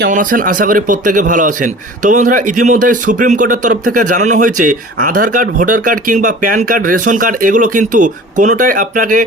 কেমন আছেন? আশা করি প্রত্যেকে ভালো আছেন। তো বন্ধুরা, ইতিমধ্যে সুপ্রিম কোর্টের তরফ থেকে জানানো হয়েছে, আধার কার্ড, ভোটার কার্ড কিংবা প্যান কার্ড, রেশন কার্ড, এগুলো কিন্তু কোনোটাই আপনাকে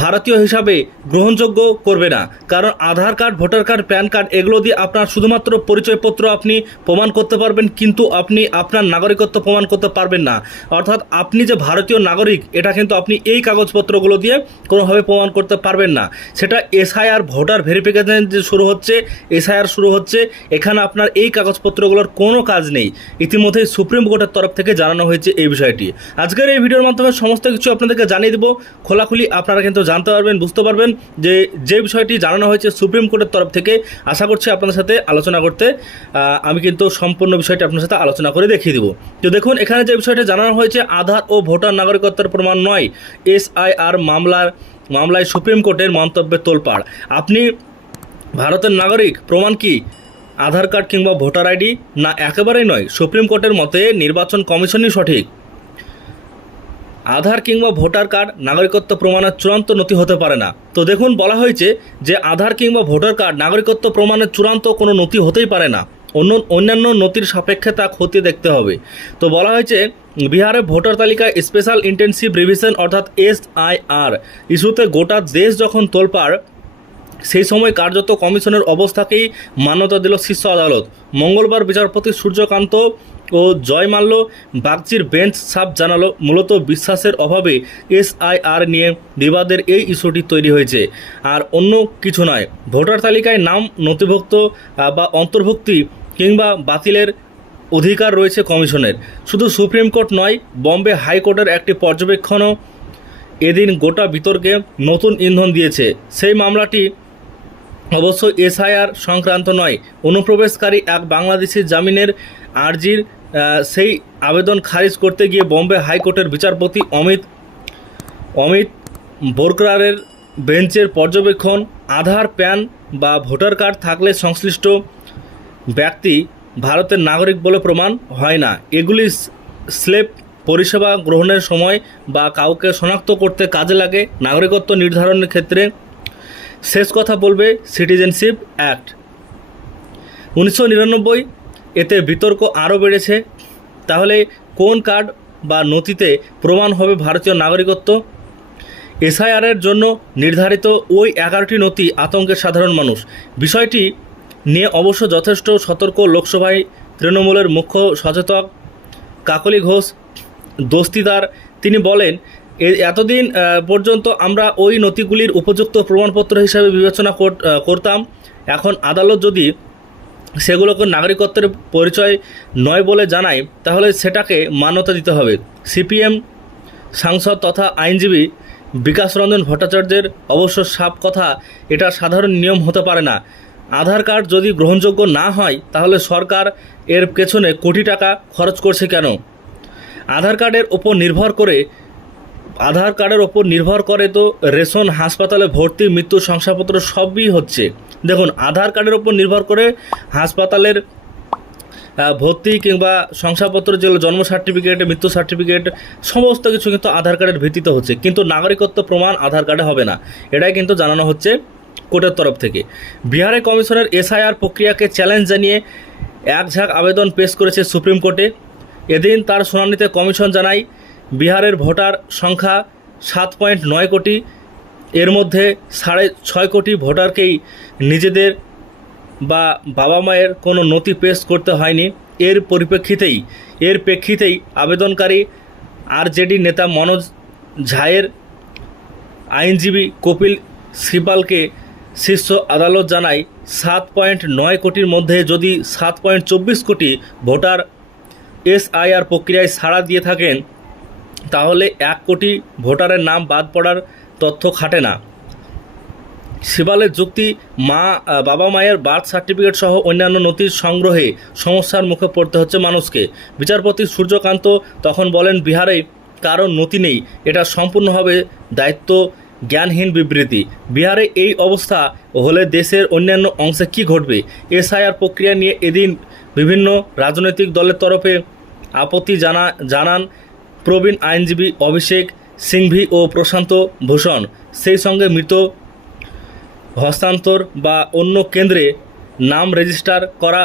ভারতীয় হিসাবে গ্রহণযোগ্য করবে না। কারণ Aadhaar card, voter card, PAN card, এগুলো দিয়ে আপনার শুধুমাত্র পরিচয়পত্র আপনি প্রমাণ করতে পারবেন, কিন্তু আপনি আপনার নাগরিকত্ব প্রমাণ করতে পারবেন না। অর্থাৎ আপনি যে ভারতীয় নাগরিক, এটা কিন্তু আপনি এই কাগজপত্রগুলো দিয়ে কোনোভাবে প্রমাণ করতে পারবেন না। সেটা এসআইআর, ভোটার ভেরিফিকেশন যে শুরু হচ্ছে, এসআইআর শুরু হচ্ছে এখানে আপনার এই কাগজপত্রগুলোর কোনো কাজ নেই। ইতিমধ্যেই সুপ্রিম কোর্টের তরফ থেকে জানানো হয়েছে এই বিষয়টি। আজকের এই ভিডিওর মাধ্যমে সমস্ত কিছু আপনাদেরকে জানিয়ে দেবো। খোলাখুলি আপনারা কিন্তু জানতে পারবেন, বুঝতে পারবেন যে যে বিষয়টি জানানো হয়েছে সুপ্রিম কোর্টের তরফ থেকে, আশা করছি আপনাদের সাথে আলোচনা করতে আমি কিন্তু সম্পূর্ণ বিষয়টি আপনার সাথে আলোচনা করে দেখিয়ে দেবো। তো দেখুন, এখানে যে বিষয়টি জানানো হয়েছে, আধার ও ভোটার নাগরিকত্বের প্রমাণ নয়, এসআইআর মামলার, মামলায় সুপ্রিম কোর্টের মন্তব্যে তোলপাড়। আপনি ভারতের নাগরিক, প্রমাণ কি? আধার কার্ড কিংবা ভোটার আইডি না একেবারেই নয়, সুপ্রিম কোর্টের মতে নির্বাচন কমিশনই সঠিক। আধার কিংবা ভোটার কার্ড নাগরিকত্ব প্রমাণের চূড়ান্ত নথি হতে পারে না। তো দেখুন, বলা হয়েছে যে আধার কিংবা ভোটার কার্ড নাগরিকত্ব প্রমাণের চূড়ান্ত কোনো নথি হতেই পারে না। অন্য, অন্যান্য নথির সাপেক্ষে তা খতিয়ে দেখতে হবে। তো বলা হয়েছে, বিহারে ভোটার তালিকায় স্পেশাল ইন্টেনসিভ রিভিশন অর্থাৎ এস আই আর ইস্যুতে গোটা দেশ যখন তোলপাড় সেই সময় কার্যত কমিশনের অবস্থাকেই মান্যতা দিল শীর্ষ আদালত। মঙ্গলবার বিচারপতি সূর্যকান্ত ও জয় মাল্য বাগচির বেঞ্চ সাফ জানালো। মূলত বিশ্বাসের অভাবে এসআইআর নিয়ে বিবাদের এই ইস্যুটি তৈরি হয়েছে। আর অন্য কিছু নয়, ভোটার তালিকায় নাম নথিভুক্ত বা অন্তর্ভুক্তি কিংবা বাতিলের অধিকার রয়েছে কমিশনের। শুধু সুপ্রিম কোর্ট নয়, বম্বে হাইকোর্টের একটি পর্যবেক্ষণও এদিন গোটা বিতর্কে নতুন ইন্ধন দিয়েছে। সেই মামলাটি অবশ্য এসআইআর সংক্রান্ত নয়। অনুপ্রবেশকারী এক বাংলাদেশি জামিনের আর্জির সেই আবেদন খারিজ করতে গিয়ে বম্বে হাইকোর্টের বিচারপতি অমিত অমিত বোরকরারের বেঞ্চের পর্যবেক্ষণ, আধার, প্যান বা ভোটার কার্ড থাকলে সংশ্লিষ্ট ব্যক্তি ভারতের নাগরিক বলে প্রমাণ হয় না। এগুলি স্লেপ পরিষেবা গ্রহণের সময় বা কাউকে শনাক্ত করতে কাজে লাগে। নাগরিকত্ব নির্ধারণের ক্ষেত্রে শেষ কথা বলবে সিটিজেনশিপ অ্যাক্ট উনিশশো নিরানব্বই, এতে বিতর্ক আরও বেড়েছে। তাহলে কোন কার্ড বা নথিতে প্রমাণ হবে ভারতীয় নাগরিকত্ব? এসআইআরের জন্য নির্ধারিত ওই এগারোটি নথি আতঙ্কের সাধারণ মানুষ। বিষয়টি নিয়ে অবশ্য যথেষ্ট সতর্ক লোকসভায় তৃণমূলের মুখ্য সচেতক কাকলি ঘোষ, দস্তিদার, তিনি বলেন এতদিন পর্যন্ত আমরা ওই নথিগুলির উপযুক্ত প্রমাণপত্র হিসাবে বিবেচনা কর- করতাম। এখন আদালত যদি সেগুলোকে নাগরিকত্বের পরিচয় নয় বলে জানায়, তাহলে সেটাকে মান্যতা দিতে হবে। সিপিএম সাংসদ তথা আইনজীবী বিকাশ রঞ্জন ভট্টাচার্যের অবশ্য সাপ কথা, এটা সাধারণ নিয়ম হতে পারে না। আধার কার্ড যদি গ্রহণযোগ্য না হয়, তাহলে সরকার এর পেছনে কোটি টাকা খরচ করছে কেন? আধার কার্ডের ওপর নির্ভর করে আধার কার্ডের ওপর নির্ভর করে তো রেশন, হাসপাতালে ভর্তি, মৃত্যু শংসাপত্র সবই হচ্ছে। দেখুন, আধার কার্ডের ওপর নির্ভর করে হাসপাতালের ভর্তি কিংবা শংসাপত্র যে জন্ম সার্টিফিকেট মৃত্যু সার্টিফিকেট সমস্ত কিছু কিন্তু আধার কার্ডের ভিত্তিতে হচ্ছে। কিন্তু নাগরিকত্ব প্রমাণ আধার কার্ডে হবে না। এটাই কিন্তু জানানো হচ্ছে কোর্টের তরফ থেকে। বিহারে কমিশনের এসআইআর প্রক্রিয়াকে চ্যালেঞ্জ জানিয়ে এক ঝাঁক আবেদন পেশ করেছে সুপ্রিম কোর্টে। এদিন তার শুনানিতে কমিশন জানায় বিহারের ভোটার সংখ্যা সাত পয়েন্ট নয় কোটি। এর মধ্যে সাড়ে ছয় কোটি ভোটারকেই নিজেদের বা বাবা মায়ের কোনো নথি পেশ করতে হয়নি। এর পরিপ্রেক্ষিতেই, এর প্রেক্ষিতেই আবেদনকারী আরজেডি নেতা মনোজ ঝায়ের আইনজীবী কপিল সিবালকে শীর্ষ আদালত জানায়, সাত পয়েন্ট নয় কোটির মধ্যে যদি সাত পয়েন্ট চব্বিশ কোটি ভোটার এসআইআর প্রক্রিয়ায় সাড়া দিয়ে থাকেন তাহলে এক কোটি ভোটারের নাম বাদ পড়ার তথ্য খাটে না। শিবালের যুক্তি, মা বাবা মায়ের বার্থ সার্টিফিকেট সহ অন্যান্য নথির সংগ্রহে সমস্যার মুখে পড়তে হচ্ছে মানুষকে। বিচারপতি সূর্যকান্ত তখন বলেন, বিহারে কারণ নথি নেই। এটা সম্পূর্ণভাবে দায়িত্ব, জ্ঞানহীন বিবৃতি। বিহারে এই অবস্থা হলে দেশের অন্যান্য অংশে কি ঘটবে? এসআইআর প্রক্রিয়া নিয়ে এদিন বিভিন্ন রাজনৈতিক দলের তরফে আপত্তি জানা, জানান প্রবীণ আইনজীবী অভিষেক সিংভি ও প্রশান্ত ভূষণ। সেই সঙ্গে মৃত হস্তান্তর বা অন্য কেন্দ্রে নাম রেজিস্টার করা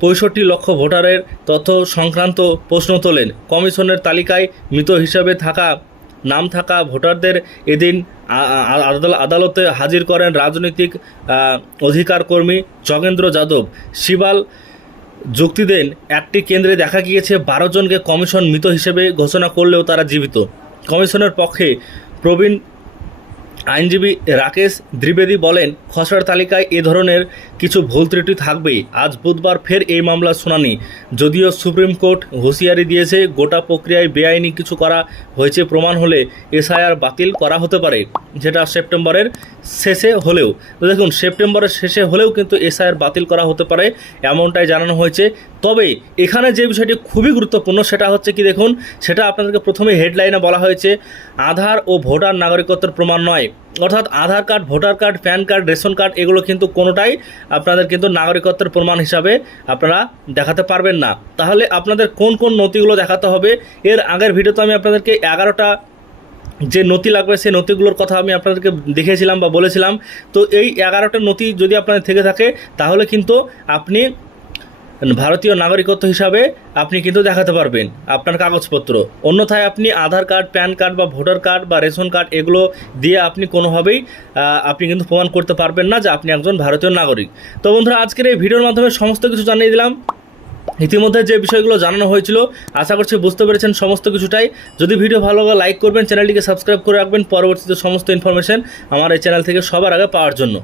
পঁয়ষট্টি লক্ষ ভোটারের তথ্য সংক্রান্ত প্রশ্ন তোলেন। কমিশনের তালিকায় মৃত হিসাবে থাকা, নাম থাকা ভোটারদের এদিন আদালতে হাজির করেন রাজনৈতিক অধিকার কর্মী জগেন্দ্র যাদব। শিবাল যুক্তি দেন, একটি কেন্দ্রে দেখা গিয়েছে বারো জনকে কমিশন মৃত হিসেবে ঘোষণা করলেও তারা জীবিত। কমিশনের পক্ষে প্রবীণ আইনজীবী রাকেশ দ্বিবেদী বলেন খসড়া তালিকায় এ ধরনের কিছু ভুল ত্রুটি থাকবেই। আজ বুধবার ফের এই মামলার শুনানি। যদিও সুপ্রিম কোর্ট হুঁশিয়ারি দিয়েছে, গোটা প্রক্রিয়ায় বেআইনি কিছু করা হয়েছে প্রমাণ হলে এসআইআর বাতিল করা হতে পারে। যেটা সেপ্টেম্বরের শেষে হলেও দেখুন, সেপ্টেম্বরের শেষে হলেও কিন্তু এসআইআর বাতিল করা হতে পারে, এমনটাই জানানো হয়েছে তবে এখানে যে বিষয়টি খুবই গুরুত্বপূর্ণ সেটা হচ্ছে কি দেখুন, সেটা আপনাদেরকে প্রথমে হেডলাইনে বলা হয়েছে, আধার ও ভোটার নাগরিকত্বের প্রমাণ নয়। অর্থাৎ Aadhaar card, voter card, PAN card, ration card, এগুলো কিন্তু কোনোটাই আপনাদের কিন্তু নাগরিকত্বের প্রমাণ হিসাবে আপনারা দেখাতে পারবেন না। তাহলে আপনাদের কোন কোন নথিগুলো দেখাতে হবে? এর আগের ভিডিওতে আমি আপনাদেরকে এগারোটা যে নথি লাগবে, সেই নথিগুলোর কথা আমি আপনাদেরকে দেখিয়েছিলাম বা বলেছিলাম। তো এই এগারোটা নথি যদি আপনাদের থেকে থাকে, তাহলে কিন্তু আপনি ভারতীয় নাগরিকত্ব হিসাবে আপনি কিন্তু দেখাতে পারবেন আপনার কাগজপত্র। অন্যথায় আপনি আধার কার্ড, প্যান কার্ড বা ভোটার কার্ড বা রেশন কার্ড এগুলো দিয়ে আপনি কোনোভাবেই আপনি কিন্তু প্রমাণ করতে পারবেন না যে আপনি একজন ভারতীয় নাগরিক। তো বন্ধুরা, আজকের এই ভিডিওর মাধ্যমে সমস্ত কিছু জানিয়ে দিলাম। ইতিমধ্যে যে বিষয়গুলো জানানো হয়েছিল, আশা করছি বুঝতে পেরেছেন সমস্ত কিছুটাই। যদি ভিডিও ভালো লাগে, লাইক করবেন, চ্যানেলটিকে সাবস্ক্রাইব করে রাখবেন। পরবর্তীতে সমস্ত ইনফরমেশন আমার এই চ্যানেল থেকে সবার আগে পাওয়ার জন্য।